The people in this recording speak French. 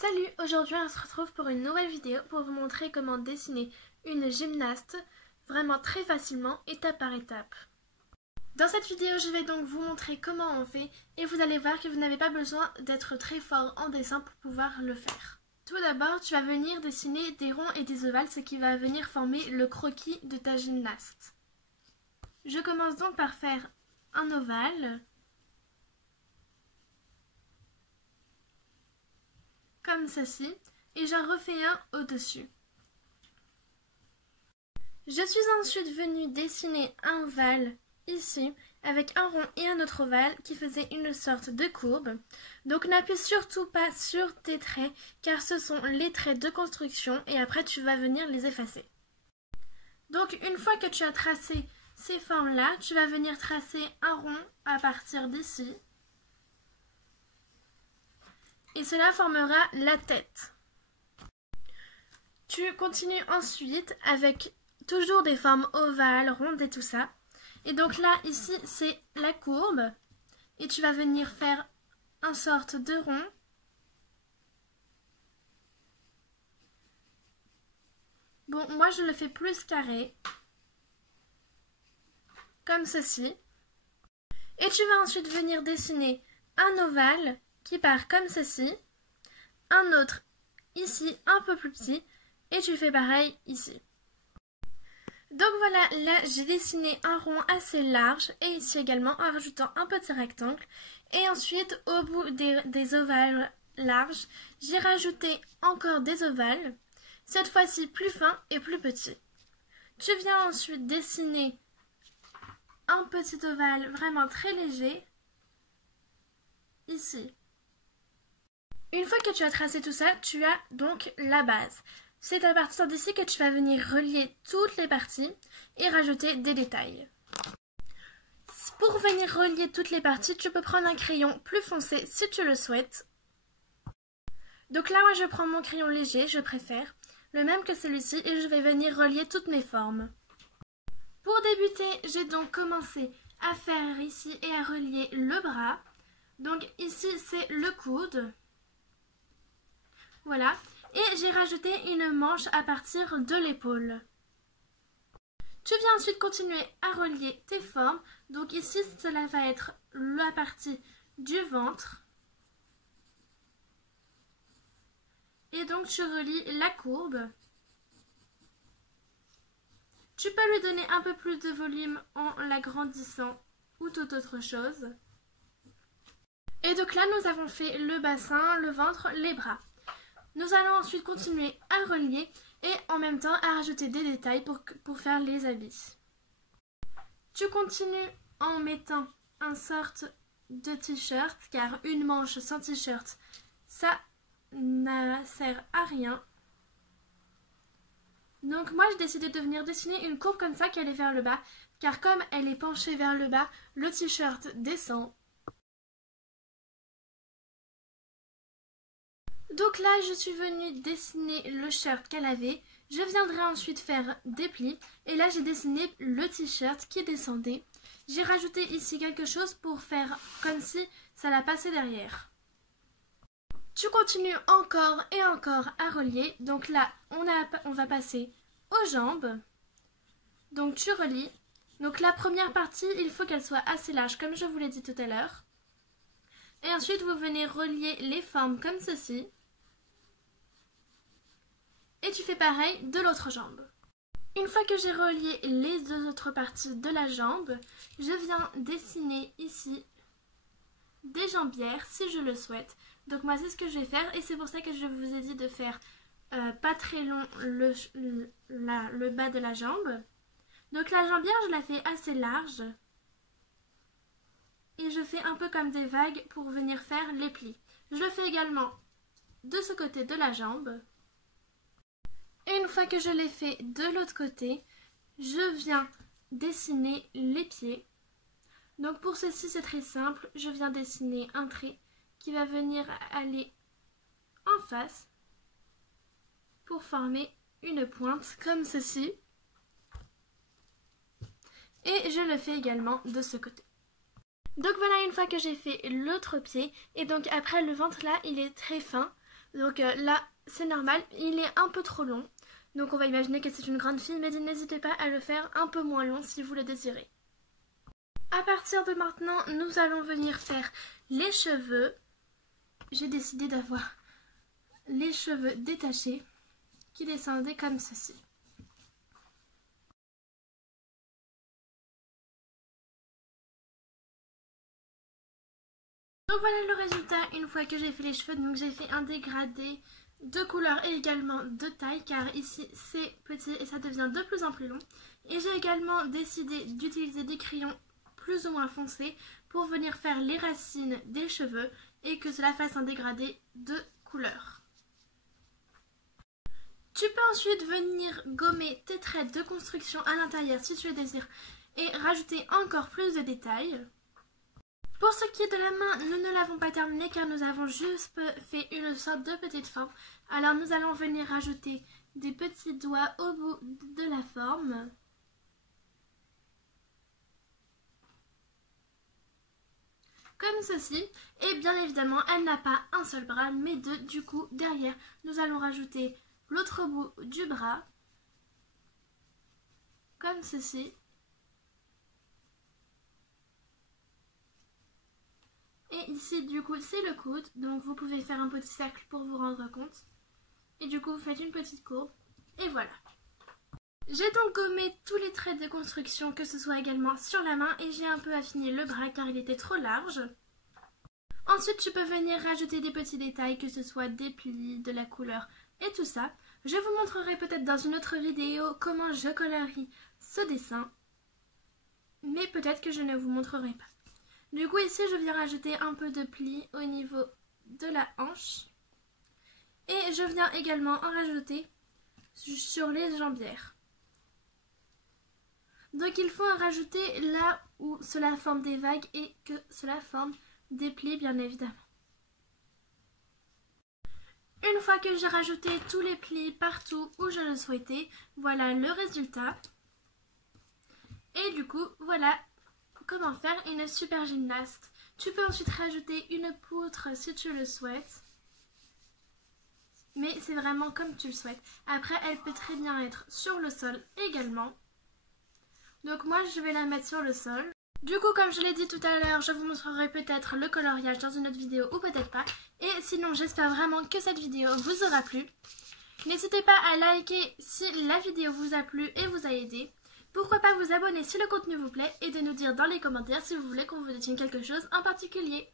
Salut, aujourd'hui on se retrouve pour une nouvelle vidéo pour vous montrer comment dessiner une gymnaste vraiment très facilement, étape par étape. Dans cette vidéo, je vais donc vous montrer comment on fait et vous allez voir que vous n'avez pas besoin d'être très fort en dessin pour pouvoir le faire. Tout d'abord, tu vas venir dessiner des ronds et des ovales, ce qui va venir former le croquis de ta gymnaste. Je commence donc par faire un ovale, comme ceci, et j'en refais un au-dessus. Je suis ensuite venue dessiner un ovale ici, avec un rond et un autre ovale qui faisait une sorte de courbe. Donc n'appuie surtout pas sur tes traits, car ce sont les traits de construction et après tu vas venir les effacer. Donc une fois que tu as tracé ces formes-là, tu vas venir tracer un rond à partir d'ici. Et cela formera la tête. Tu continues ensuite avec toujours des formes ovales, rondes et tout ça. Et donc là, ici, c'est la courbe. Et tu vas venir faire une sorte de rond. Bon, moi je le fais plus carré. Comme ceci. Et tu vas ensuite venir dessiner un ovale qui part comme ceci, un autre ici un peu plus petit, et tu fais pareil ici. Donc voilà, là j'ai dessiné un rond assez large, et ici également en rajoutant un petit rectangle, et ensuite au bout des ovales larges, j'ai rajouté encore des ovales, cette fois-ci plus fins et plus petits. Tu viens ensuite dessiner un petit ovale vraiment très léger, ici. Une fois que tu as tracé tout ça, tu as donc la base. C'est à partir d'ici que tu vas venir relier toutes les parties et rajouter des détails. Pour venir relier toutes les parties, tu peux prendre un crayon plus foncé si tu le souhaites. Donc là, moi je prends mon crayon léger, je préfère, le même que celui-ci, et je vais venir relier toutes mes formes. Pour débuter, j'ai donc commencé à faire ici et à relier le bras. Donc ici, c'est le coude. Voilà, et j'ai rajouté une manche à partir de l'épaule. Tu viens ensuite continuer à relier tes formes. Donc ici, cela va être la partie du ventre. Et donc tu relis la courbe. Tu peux lui donner un peu plus de volume en l'agrandissant ou toute autre chose. Et donc là, nous avons fait le bassin, le ventre, les bras. Nous allons ensuite continuer à relier et en même temps à rajouter des détails pour faire les habits. Tu continues en mettant une sorte de t-shirt, car une manche sans t-shirt, ça ne sert à rien. Donc moi j'ai décidé de venir dessiner une courbe comme ça qui allait vers le bas, car comme elle est penchée vers le bas, le t-shirt descend. Donc là, je suis venue dessiner le shirt qu'elle avait. Je viendrai ensuite faire des plis. Et là, j'ai dessiné le t-shirt qui descendait. J'ai rajouté ici quelque chose pour faire comme si ça la passait derrière. Tu continues encore et encore à relier. Donc là, on va passer aux jambes. Donc tu relis. Donc la première partie, il faut qu'elle soit assez large, comme je vous l'ai dit tout à l'heure. Et ensuite, vous venez relier les formes comme ceci. Et tu fais pareil de l'autre jambe. Une fois que j'ai relié les deux autres parties de la jambe, je viens dessiner ici des jambières si je le souhaite. Donc moi c'est ce que je vais faire et c'est pour ça que je vous ai dit de faire pas très long le bas de la jambe. Donc la jambière je la fais assez large et je fais un peu comme des vagues pour venir faire les plis. Je le fais également de ce côté de la jambe. Et une fois que je l'ai fait de l'autre côté, je viens dessiner les pieds. Donc pour ceci, c'est très simple. Je viens dessiner un trait qui va venir aller en face pour former une pointe comme ceci. Et je le fais également de ce côté. Donc voilà, une fois que j'ai fait l'autre pied, et donc après le ventre là, il est très fin. Donc là, c'est normal, il est un peu trop long. Donc on va imaginer que c'est une grande fille, mais n'hésitez pas à le faire un peu moins long si vous le désirez. À partir de maintenant, nous allons venir faire les cheveux. J'ai décidé d'avoir les cheveux détachés qui descendaient comme ceci. Donc voilà le résultat une fois que j'ai fait les cheveux. Donc j'ai fait un dégradé de couleur et également de taille, car ici c'est petit et ça devient de plus en plus long. Et j'ai également décidé d'utiliser des crayons plus ou moins foncés pour venir faire les racines des cheveux et que cela fasse un dégradé de couleur. Tu peux ensuite venir gommer tes traits de construction à l'intérieur si tu le désires et rajouter encore plus de détails. Pour ce qui est de la main, nous ne l'avons pas terminé car nous avons juste fait une sorte de petite forme. Alors nous allons venir rajouter des petits doigts au bout de la forme. Comme ceci. Et bien évidemment, elle n'a pas un seul bras mais deux. Du coup, derrière, nous allons rajouter l'autre bout du bras. Comme ceci. Et ici, du coup, c'est le coude. Donc, vous pouvez faire un petit cercle pour vous rendre compte. Et du coup, vous faites une petite courbe. Et voilà. J'ai donc gommé tous les traits de construction, que ce soit également sur la main. Et j'ai un peu affiné le bras car il était trop large. Ensuite, tu peux venir rajouter des petits détails, que ce soit des plis, de la couleur et tout ça. Je vous montrerai peut-être dans une autre vidéo comment je colorie ce dessin. Mais peut-être que je ne vous montrerai pas. Du coup, ici, je viens rajouter un peu de plis au niveau de la hanche. Et je viens également en rajouter sur les jambières. Donc, il faut en rajouter là où cela forme des vagues et que cela forme des plis, bien évidemment. Une fois que j'ai rajouté tous les plis partout où je le souhaitais, voilà le résultat. Et du coup, voilà comment faire une super gymnaste. Tu peux ensuite rajouter une poutre si tu le souhaites. Mais c'est vraiment comme tu le souhaites. Après, elle peut très bien être sur le sol également. Donc moi, je vais la mettre sur le sol. Du coup, comme je l'ai dit tout à l'heure, je vous montrerai peut-être le coloriage dans une autre vidéo ou peut-être pas. Et sinon, j'espère vraiment que cette vidéo vous aura plu. N'hésitez pas à liker si la vidéo vous a plu et vous a aidé. Pourquoi pas vous abonner si le contenu vous plaît et de nous dire dans les commentaires si vous voulez qu'on vous dessine quelque chose en particulier.